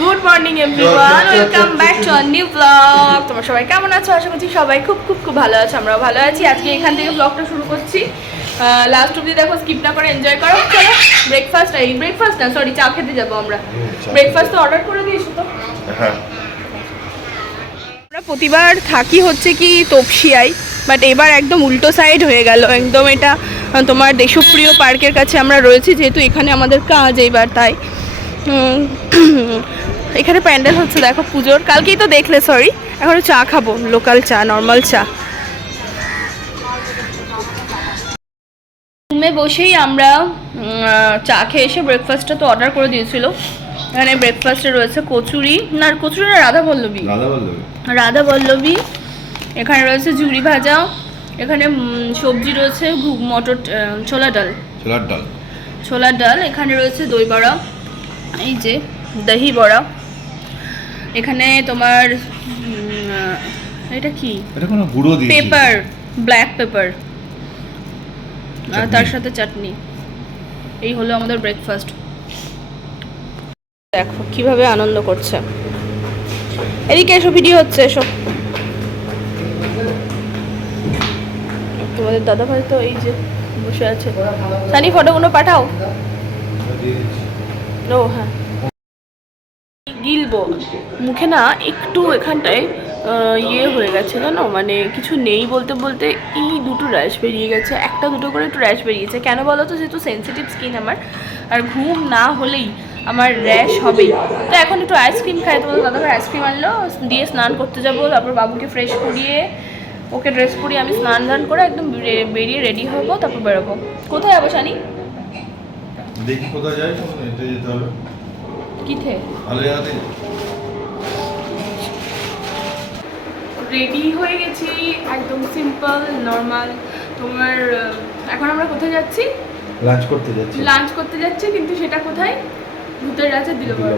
Good morning everyone welcome back to our new blog তোমরা সবাই কেমন আছো? আশা করছি সবাই খুব খুব খুব ভালো আছো। আমরাও ভালো আছি। আজকে এখান থেকে ব্লগটা শুরু করছি। লাস্ট অব্দি দেখো স্কিপ না করে এনজয় করো। চলো ব্রেকফাস্ট এই ব্রেকফাস্ট না সরি চা খেতে যাব আমরা। ব্রেকফাস্ট তো অর্ডার করে দিয়েছ তো? হ্যাঁ। আমরা প্রতিবার থাকি হচ্ছে কি তপসিয়ায় বাট এবার একদম উল্টো সাইড হয়ে গেল। একদম এটা তোমার দেশপ্রিয় পার্কের কাছে আমরা রয়েছি যেহেতু এখানে আমাদের কাজ এইবার তাই। এখানে প্যান্ডেল হচ্ছে দেখো পুজোর। কালকেই তো দেখলে সরি এখন চা খাব লোকাল চা নর্মাল চা। রুমে বসেই আমরা চা খেয়ে এসে ব্রেকফাস্টটা তো অর্ডার করে দিয়েছিল। এখানে ব্রেকফাস্টে রয়েছে কচুরি না কচুরি না রাধা পল্লবী রাধা পল্লবী এখানে রয়েছে ঝুড়ি ভাজা। এখানে সবজি রয়েছে মটর ছোলা ডাল। ছোলার ডাল। ছোলার ডাল এখানে রয়েছে দই বড়া। এই যে দহি বড়া। এখানে তোমার এটা কি? এটা কোনো গুঁড়ো দিয়ে পেপার ব্ল্যাক পেপার। আর তার সাথে চাটনি। এই হলো আমাদের ব্রেকফাস্ট দেখো কীভাবে আনন্দ করছে। এদিকে এসো ভিডিও হচ্ছে এসো। তোমাদের দাদা ভাই তো এই যে বসে আছে। সানি ফটোগুলো পাঠাও। ও হ্যাঁ। গিলবো। মুখে না একটু এখানটায় ইয়ে হয়ে গেছে, জানো? মানে কিছু নেই বলতে বলতে এই দুটো র্যাশ বেরিয়ে গেছে। একটা দুটো করে একটু র্যাশ বেরিয়েছে। কেন বলো তো? যেহেতু সেন্সিটিভ স্কিন আমার। আর ঘুম না হলেই আমার র্যাশ হবেই। তো এখন একটু আইসক্রিম খাই। তোমাদের দাদাভাই আইসক্রিম আনলো। দিয়ে স্নান করতে যাব। তারপর বাবুকে ফ্রেশ করিয়ে, ওকে ড্রেস পরিয়ে আমি স্নান ধান করে একদম বেরিয়ে রেডি হব, তারপর বেরোবো। কোথায় যাব, শানি? দেখি কোথায় যাই তখন এতে যেতে হবে। কিথে? ভালো জায়গাতে। রেডি হয়ে গেছি একদম সিম্পল নর্মাল তোমার এখন আমরা কোথায় যাচ্ছি? লাঞ্চ করতে যাচ্ছি। লাঞ্চ করতে যাচ্ছি কিন্তু সেটা কোথায়? ভূতের রাজা দিলবার।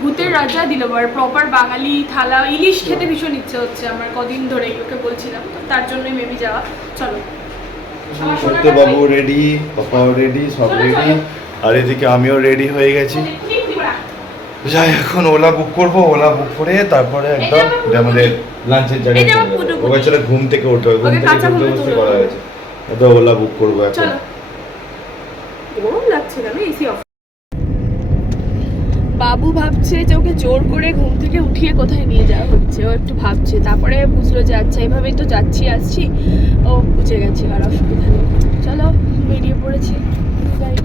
ভূতের রাজা দিলবার। প্রপার বাঙালি থালা ইলিশ খেতে ভীষণ ইচ্ছে হচ্ছে আমার কদিন ধরেই ওকে বলছিলাম তার জন্যই মেবি যাওয়া। চলো। আমার সত্য বাবু রেডি পাপাও রেডি সব রেডি আর এদিকে আমিও রেডি হয়ে গেছি। যাই এখন ওলা বুক করব ওলা বুক করে তারপরে একদম আমাদের লাঞ্চের জায়গায় চলে। ওকে ঘুম থেকে উঠবে ঘুম থেকে থেকে তুলে করা হয়েছে। ওটা ওলা বুক করব এখন। গরম লাগছে কেন? এসি অফ বাবু ভাবছে যে ওকে জোর করে ঘুম থেকে উঠিয়ে কোথায় নিয়ে যাওয়া হচ্ছে। ও একটু ভাবছে। তারপরে বুঝলো যে আচ্ছা এভাবেই তো যাচ্ছি আসছি। ও বুঝে গেছে আর অসুবিধা নেই চলো বেরিয়ে পড়েছি যাই।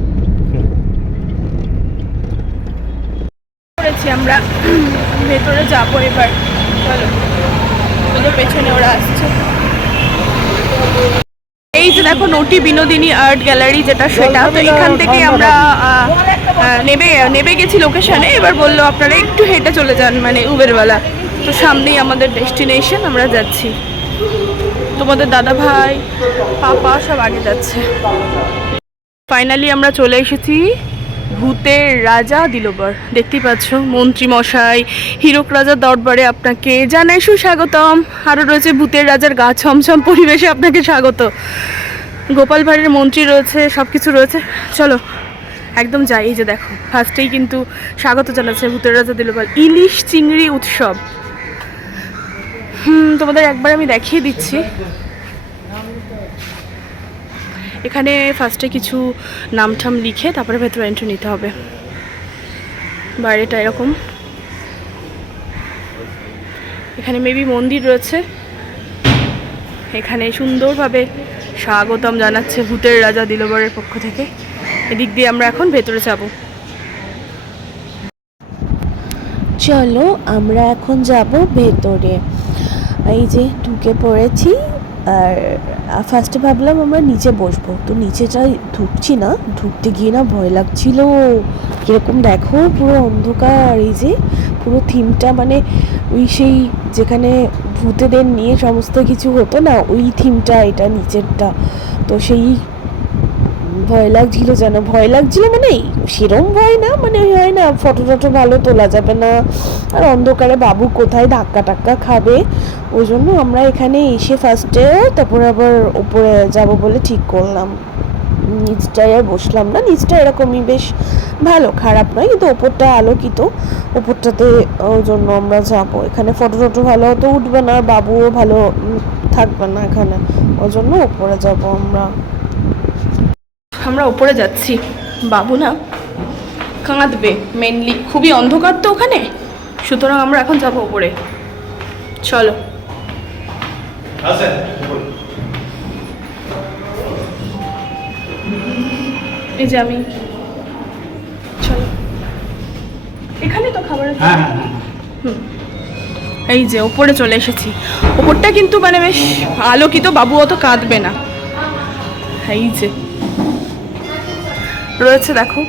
পড়েছি আমরা ভেতরে যাব এবার। চলো ওই পেছনে ওরা আসছে। এই যে দেখো নটি বিনোদিনী আর্ট গ্যালারি যেটা সেটা তো এখান থেকে আমরা নেবে নেবে গেছি লোকেশনে এবার বলল আপনারা একটু হেঁটে চলে যান মানে উবেরওয়ালা তো সামনেই আমাদের ডেস্টিনেশন আমরা যাচ্ছি। তোমাদের দাদা ভাই পাপা সব আগে যাচ্ছে। ফাইনালি আমরা চলে এসেছি। ভূতের রাজা দিলবর। দেখতেই পাচ্ছ মন্ত্রী মশাই হীরক রাজার দরবারে আপনাকে জানাই সুস্বাগতম। আরও রয়েছে ভূতের রাজার গা ছমছম পরিবেশে আপনাকে স্বাগত। গোপাল ভাঁড়ের মন্ত্রী রয়েছে সব কিছু রয়েছে। চলো, একদম যাই, এই যে দেখো ফার্স্টেই কিন্তু স্বাগত জানাচ্ছে ভূতের রাজা দিলবর। ইলিশ চিংড়ি উৎসব। হুম, তোমাদের একবার আমি দেখিয়ে দিচ্ছি। এখানে ফার্স্টে কিছু নাম ঠাম লিখে তারপরে ভেতরে এন্ট্রি নিতে হবে। বাইরেটা এরকম। এখানে মেবি মন্দির রয়েছে। এখানে সুন্দরভাবে স্বাগতম জানাচ্ছে ভূতের রাজা দিলবরের পক্ষ থেকে। এদিক দিয়ে আমরা এখন ভেতরে যাব। চলো, আমরা এখন যাব ভেতরে। এই যে ঢুকে পড়েছি আর ফার্স্টে ভাবলাম আমরা নিচে বসবো। তো নিচেটা ঢুকছি না, ঢুকতে গিয়ে না ভয় লাগছিল। কীরকম দেখো, পুরো অন্ধকার, এই যে পুরো থিমটা মানে ওই সেই যেখানে ভূতেদের নিয়ে সমস্ত কিছু হতো না, ওই থিমটা এটা নিচেরটা। তো সেই ভয় লাগছিল যেন, ভয় লাগছিল মানে সেরম ভয় না মানে ওই হয় না ফটো টটো ভালো তোলা যাবে না, আর অন্ধকারে বাবু কোথায় ধাক্কা টাক্কা খাবে, ওই জন্য আমরা এখানে এসে ফার্স্টে তারপরে আবার উপরে যাব বলে ঠিক করলাম। নিচটায় আর বসলাম না, নিচটা এরকমই বেশ ভালো, খারাপ নয়, কিন্তু ওপরটা আলোকিত, ওপরটাতে ওই জন্য আমরা যাব। এখানে ফটো টটো ভালো হতো উঠবে না, বাবুও ভালো থাকবে না এখানে, ওই জন্য ওপরে যাব আমরা। আমরা উপরে যাচ্ছি। বাবু না কাঁদবে মেনলি খুবই অন্ধকার তো ওখানে। সুতরাং আমরা এখন যাব উপরে। চলো। এই যে আমি। চলো। এখানে তো খাবারের হুম। এই যে ওপরে চলে এসেছি। ওপরটা কিন্তু মানে বেশ আলোকিত বাবু অত কাঁদবে না। এই যে। রয়েছে, দেখো।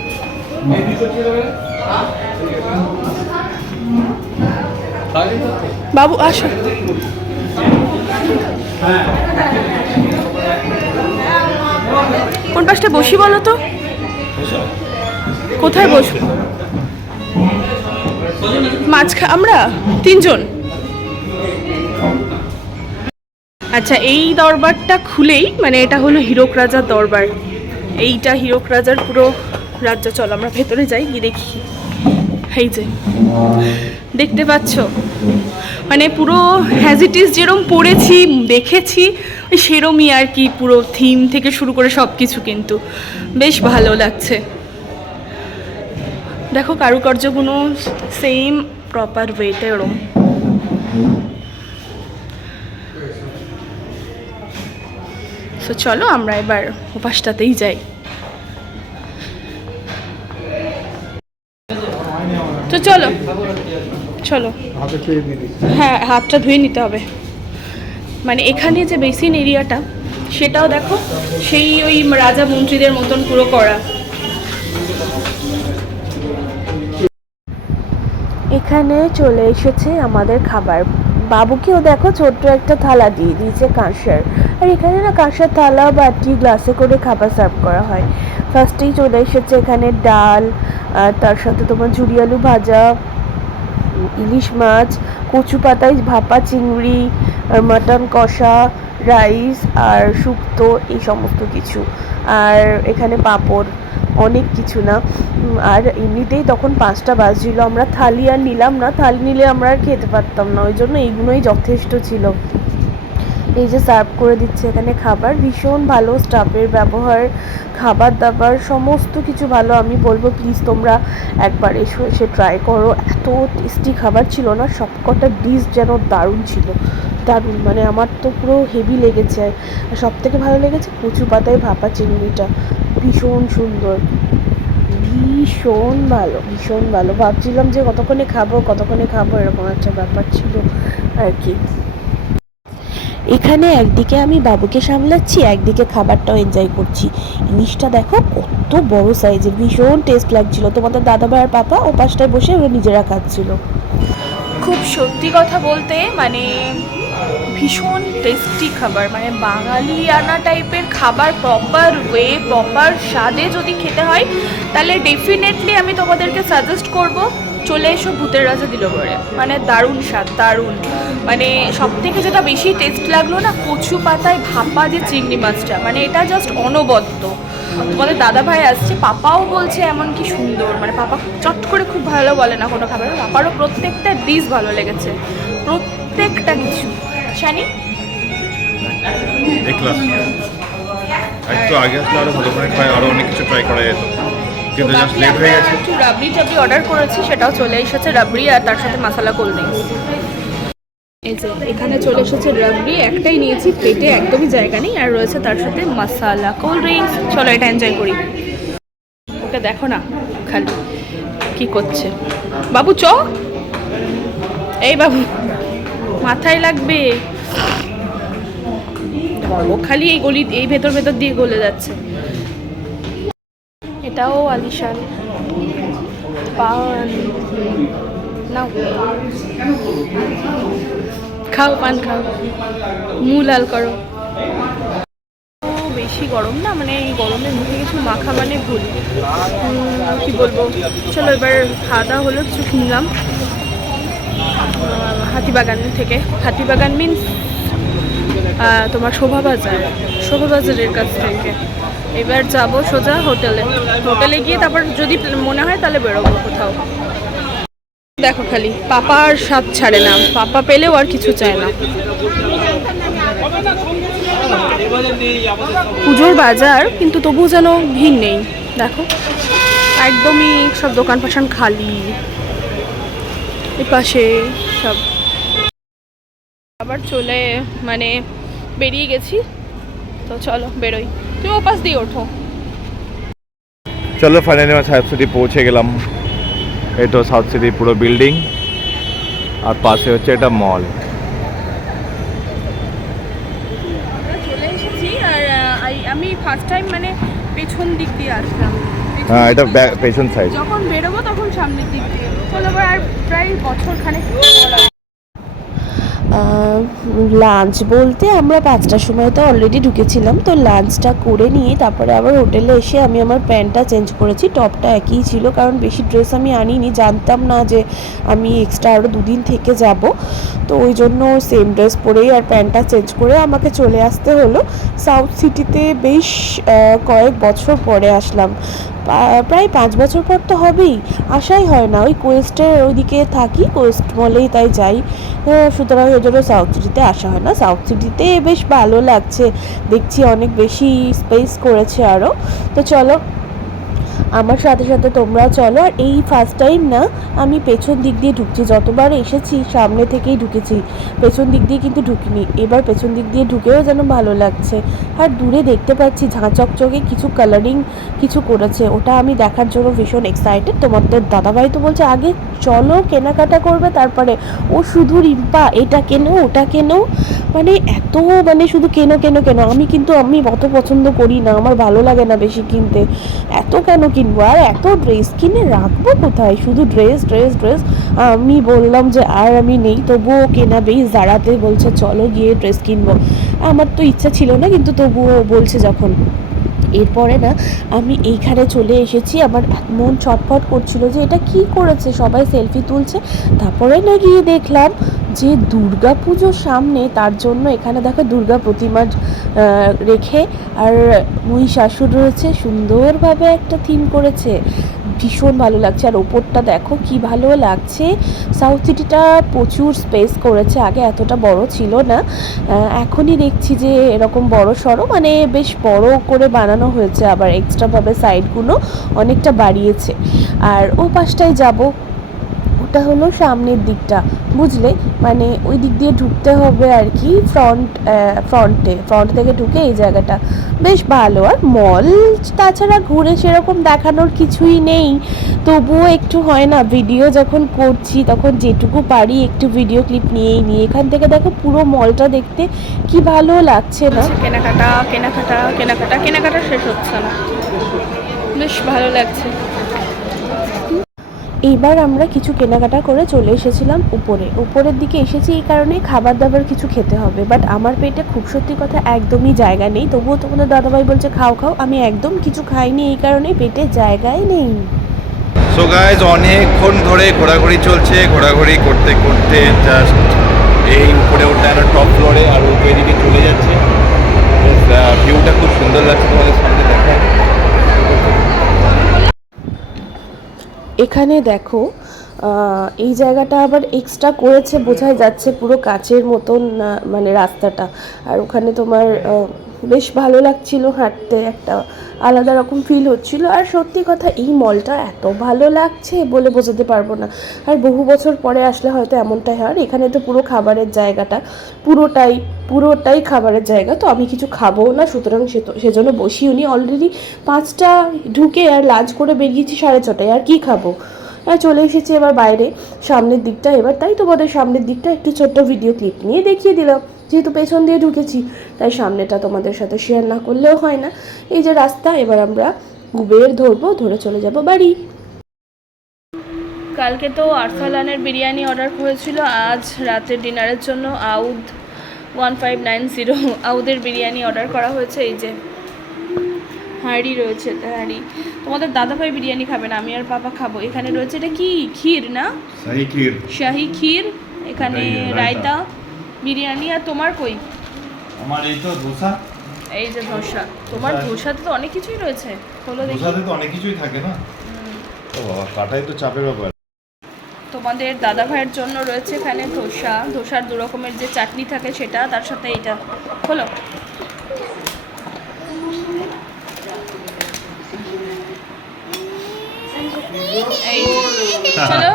বাবু, আসো। কোন পাশটা বসি বলো তো? কোথায় বসবো? মাঝখা আমরা? তিনজন। আচ্ছা এই দরবারটা খুলেই মানে এটা হলো হীরক রাজার দরবার। এইটা হীরক রাজার পুরো রাজ্য। চলো আমরা ভেতরে যাই, গিয়ে দেখি। এই যে, দেখতে পাচ্ছ? মানে পুরো হ্যাজিটিস যেরম পড়েছি, দেখেছি সেরমই আর কি পুরো থিম থেকে শুরু করে সব কিছু কিন্তু। বেশ ভালো লাগছে। দেখো কারুকার্যগুলো সেম প্রপার ওয়েতে এরম সো চলো আমরা এবার উপাসটাতেই যাই। চলো। হ্যাঁ হাতটা ধুয়ে নিতে হবে। মানে এখানে যে বেসিন এরিয়াটা সেটাও দেখো সেই ওই রাজা মন্ত্রীদের মতন পুরো করা। এখানে চলে এসেছে আমাদের খাবার। বাবুকেও দেখো ছোট্ট একটা থালা দিয়ে দিয়েছে কাঁসার। আর এখানে না কাঁসার থালা বাটি গ্লাসে করে খাবার সার্ভ করা হয়। ফার্স্টেই চলে এসেছে এখানে ডাল আর তার সাথে তোমার ঝুড়ি আলু ভাজা ইলিশ মাছ, কচু পাতায় ভাপা চিংড়ি মাটন কষা, রাইস আর শুক্তো, এই সমস্ত কিছু। আর এখানে পাঁপড়, অনেক কিছু না। আর এমনিতেই তখন পাঁচটা বাজছিল, আমরা থালি আর নিলাম না। থালি নিলে আমরা আর খেতে পারতাম না, ওই জন্য এইগুলোই যথেষ্ট ছিল। এই যে সার্ভ করে দিচ্ছে এখানে খাবার, ভীষণ ভালো স্টাফের ব্যবহার, খাবার দাবার, সমস্ত কিছু ভালো। আমি বলব প্লিজ তোমরা একবার এসো, এসে ট্রাই করো। এত টেস্টি খাবার ছিল না, সবকটা ডিশ যেন দারুণ ছিল। দারুণ মানে আমার তো পুরো হেভি লেগেছে। সব থেকে ভালো লেগেছে কচু পাতায় ভাপা চিংড়িটা। ভীষণ সুন্দর। ভীষণ ভালো ভীষণ ভালো। ভাবছিলাম যে কতক্ষণে খাব কতক্ষণে খাব, এরকম একটা ব্যাপার ছিল আর কি। এখানে একদিকে আমি বাবুকে সামলাচ্ছি, একদিকে খাবারটাও এনজয় করছি। ইলিশটা দেখো কত বড় সাইজের ভীষণ টেস্ট লাগছিল। তোমাদের দাদা ভাই আর পাপা ও পাশটায় বসে ওরা নিজেরা খাচ্ছিল। খুব সত্যি কথা বলতে মানে ভীষণ টেস্টি খাবার। মানে বাঙালি আনা টাইপের খাবার প্রপার ওয়ে প্রপার স্বাদে যদি খেতে হয়, তাহলে ডেফিনেটলি আমি তোমাদেরকে সাজেস্ট করব। চলে এসো ভূতের রাজা দিল করে মানে দারুণ স্বাদ, দারুণ। মানে সব থেকে যেটা বেশি টেস্ট লাগল না, কচু পাতায় ভাপা যে চিংড়ি মাছটা মানে এটা জাস্ট অনবদ্য। তোমাদের দাদা ভাই আসছে, পাপাও বলছে এমন কি সুন্দর। মানে পাপা চট করে খুব ভালো বলে না কোনো খাবার, পাপারও প্রত্যেকটা ডিশ ভালো লেগেছে। প্রত্যেকটা কিছু। শানি আগে আসলে আরও ভালো করে আরও অনেক কিছু ট্রাই করা যেত। কিন্তু জাস্ট লেট হয়ে গেছে। একটু রাবড়ি টাবড়ি অর্ডার করেছি সেটাও চলে এসেছে রাবড়ি আর তার সাথে মশলা কোল্ড ড্রিঙ্কস এই যে এখানে চলে এসেছে রাবড়ি একটাই নিয়েছি পেটে একদমই জায়গা নেই আর রয়েছে তার সাথে মশলা কোল্ড ড্রিঙ্কস চলো এটা এনজয় করি। ওকে দেখো না খালি কি করছে। বাবু চ। এই বাবু মাথায় লাগবে। ও খালি এই গলি এই ভেতর ভেতর দিয়ে গলে যাচ্ছে। এটাও আলিশান। পান নাও। খাও, পান খাও। মু লাল করো। বেশি গরম না মানে এই গরমে মুখে কিছু মাখা মানে ভুল। কি বলব? চলো এবার খাওয়া দাওয়া হলো, কিছু কিনলাম। হাতিবাগান থেকে। হাতিবাগান মিনস তোমার শোভাবাজার। শোভাবাজারের কাছ থেকে। এবার যাব সোজা হোটেলে। হোটেলে গিয়ে তারপর যদি মনে হয় তাহলে বেরোবো কোথাও। দেখো খালি, পাপা আর স্বাদ ছাড়ে না। পাপা পেলেও আর কিছু চায় না। পুজোর বাজার, কিন্তু তবু যেন ভিড় নেই। দেখো, একদমই সব দোকান পাশান খালি। এপাশে সব। আবার চলে মানে বেরিয়ে গেছি। তো চলো, বেরোই। তুমি ওপাশ দিয়ে ওঠো। চলো ফাইনালি আমরা সাউথ সিটি পৌঁছে গেলাম। এই তো সাউথ সিটি পুরো বিল্ডিং আর পাশে হচ্ছে এটা মল চলে এসেছি আর আমি ফার্স্ট টাইম মানে পেছন দিক দিয়ে আসলাম। হ্যাঁ এটা পেছন সাইড যখন বেরোবো তখন সামনের দিক দিয়ে। চলো আর প্রায় বছর খানেক লাঞ্চ বলতে আমরা পাঁচটার সময় তো অলরেডি ঢুকেছিলাম, তো লাঞ্চটা করে নিয়ে তারপরে আবার হোটেলে এসে আমি আমার প্যান্টটা চেঞ্জ করেছি, টপটা একই ছিল, কারণ বেশি ড্রেস আমি আনিনি, জানতাম না যে আমি এক্সট্রা আরও দুদিন থেকে যাব। তো ওই জন্য সেম ড্রেস পরেই আর প্যান্টটা চেঞ্জ করে আমাকে চলে আসতে হলো। সাউথ সিটিতে বেশ কয়েক বছর পরে আসলাম। প্রায় পাঁচ বছর পর তো হবেই। আসাই হয় না, ওই কোয়েস্টের ওইদিকে থাকি কোয়েস্ট মলেই তাই যাই। সুতরাং ওই জন্য সাউথ সিটিতে আসা হয় না। সাউথ সিটিতে বেশ ভালো লাগছে। দেখছি অনেক বেশি স্পেস করেছে আরও তো চলো আমার সাথে সাথে তোমরা চলো, আর এই ফার্স্ট টাইম না, আমি পেছন দিক দিয়ে ঢুকছি। যতবার এসেছি, সামনে থেকেই ঢুকেছি। পেছন দিক দিয়ে কিন্তু ঢুকিনি। এবার পেছন দিক দিয়ে ঢুকেও যেন ভালো লাগছে। আর দূরে দেখতে পাচ্ছি ঝাঁচকচকে কিছু কালারিং কিছু করেছে। ওটা আমি দেখার জন্য ভীষণ এক্সাইটেড তোমাদের দাদাভাই তো বলছে, আগে চলো কেনাকাটা করবে, তারপরে ও শুধু রিম্পা, এটা কেনো, ওটা কেনো মানে এত মানে শুধু কেনো কেনো কেনো, আমি কিন্তু, আমি অত পছন্দ করি না, আমার ভালো লাগে না বেশি কিনতে। এত কেন কিনবো? আর এত ড্রেস কিনে রাখব কোথায়? শুধু ড্রেস ড্রেস ড্রেস আমি বললাম যে আর আমি নেই, তবুও কেনা বেশ দাঁড়াতে বলছে, চলো গিয়ে ড্রেস কিনবো। আমার তো ইচ্ছা ছিল না, কিন্তু তবুও বলছে যখন। এরপরে না, আমি এইখানে চলে এসেছি। আমার মন ছটফট করছিল যে, এটা কি করেছে? সবাই সেলফি তুলছে। তারপরে না গিয়ে দেখলাম যে দুর্গা পুজোর সামনে তার জন্য এখানে দেখো দুর্গা প্রতিমা রেখে আর মহিষাসুর রয়েছে। সুন্দরভাবে একটা থিম করেছে। ভীষণ ভালো লাগছে। আর ওপরটা দেখো কি ভালো লাগছে। সাউথ সিটিটা প্রচুর স্পেস করেছে, আগে এতটা বড় ছিল না। এখনই দেখছি যে এরকম বড় সড়ো মানে বেশ বড় করে বানানো হয়েছে। আবার এক্সট্রাভাবে সাইডগুলো অনেকটা বাড়িয়েছে। আর ও পাশটায় যাব। ওটা হলো সামনের দিকটা, বুঝলে? মানে ওই দিক দিয়ে ঢুকতে হবে আর কি ফ্রন্ট ফ্রন্টে ফ্রন্ট থেকে ঢুকে এই জায়গাটা। বেশ ভালো। আর মল তাছাড়া ঘুরে সেরকম দেখানোর কিছুই নেই। তবুও একটু হয় না ভিডিও যখন করছি, তখন যেটুকু পারি একটু ভিডিও ক্লিপ নিয়েই নিই। এখান থেকে দেখো পুরো মলটা দেখতে কি ভালো লাগছে না। কেনাকাটা কেনাকাটা কেনাকাটা কেনাকাটা শেষ হচ্ছে না। বেশ ভালো লাগছে। এইবার আমরা কিছু কেনাকাটা করে চলে এসেছিলাম উপরে। উপরের দিকে এসেছি এই কারণে খাবার দাবার কিছু খেতে হবে বাট আমার পেটে খুব সত্যি কথা একদমই জায়গা নেই। তবুও তোমাদের দাদাভাই বলছে, খাও খাও। আমি একদম কিছু খাইনি, এই কারণে পেটে জায়গাই নেই। সো গাইজ অনেকক্ষণ ধরে ঘোরাঘুরি চলছে, ঘোরাঘুরি করতে করতে জাস্ট এই উপরে উঠে একটা টপ ফ্লোরে আর ও দিকে চলে যাচ্ছে। ভিউটা খুব সুন্দর লাগছে তোমাদের সামনে দেখা এখানে দেখো এই জায়গাটা আবার এক্সট্রা করেছে, বোঝাই যাচ্ছে পুরো কাচের মতন মানে রাস্তাটা। আর ওখানে তোমার বেশ ভালো লাগছিল হাঁটতে একটা আলাদা রকম ফিল হচ্ছিল। আর সত্যি কথা, এই মলটা এত ভালো লাগছে বলে বোঝাতে পারব না। আর বহু বছর পরে আসলে হয়তো এমনটাই হয়। এখানে তো পুরো খাবারের জায়গাটা, পুরোটাই পুরোটাই খাবারের জায়গা। তো আমি কিছু খাব না, সুতরাং সে তো, সেজন্য বসিও নি অলরেডি পাঁচটা ঢুকে আর লাঞ্চ করে বেরিয়েছি সাড়ে ছটায়। আর কি খাব? চলে এসেছি এবার বাইরে, সামনের দিকটা। এবার তাই তোমাদের সামনের দিকটা একটু ছোট্ট ভিডিও ক্লিপ নিয়ে দেখিয়ে দিলাম। যেহেতু পেছন দিয়ে ঢুকেছি তাই সামনেটা তোমাদের সাথে শেয়ার না করলেও হয় না। এই যে রাস্তা এবার আমরা উবের ধরবো ধরে চলে যাব বাড়ি। কালকে তো আরসালানের বিরিয়ানি অর্ডার হয়েছিল আজ রাতের ডিনারের জন্য Aoudh one five nine zero আউদের biryani order করা হয়েছে এই যে হাঁড়ি রয়েছে হাঁড়ি। তোমাদের দাদাভাই বিরিয়ানি খাবে না আমি আর বাবা খাব। এখানে রয়েছে এটা কি? ক্ষীর না? ক্ষীর। শাহি ক্ষীর এখানে রায়তা। বিরিয়ানি আর তোমার কই? আমার এই তো ধোসা। এই যে ধোসা। তোমার ধোসা। ধোসাতে তো অনেক কিছুই রয়েছে। হলো দেখি। দোসাতে তো অনেক কিছুই থাকে না? ও বাবা কাটাই তো চাপের ব্যাপার। তোমাদের দাদা ভাইয়ের জন্য রয়েছে এখানে ধোসা। ধোসার দু রকমের যে চাটনি থাকে সেটা তার সাথে এটা হলো। এই চলো।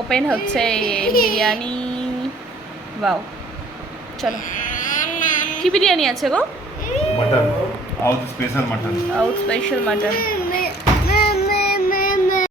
ওপেন হচ্ছে বিরিয়ানি। বাও চলো। কি বিরিয়ানি আছে গো? Mutton Aoudh special mutton Aoudh special mutton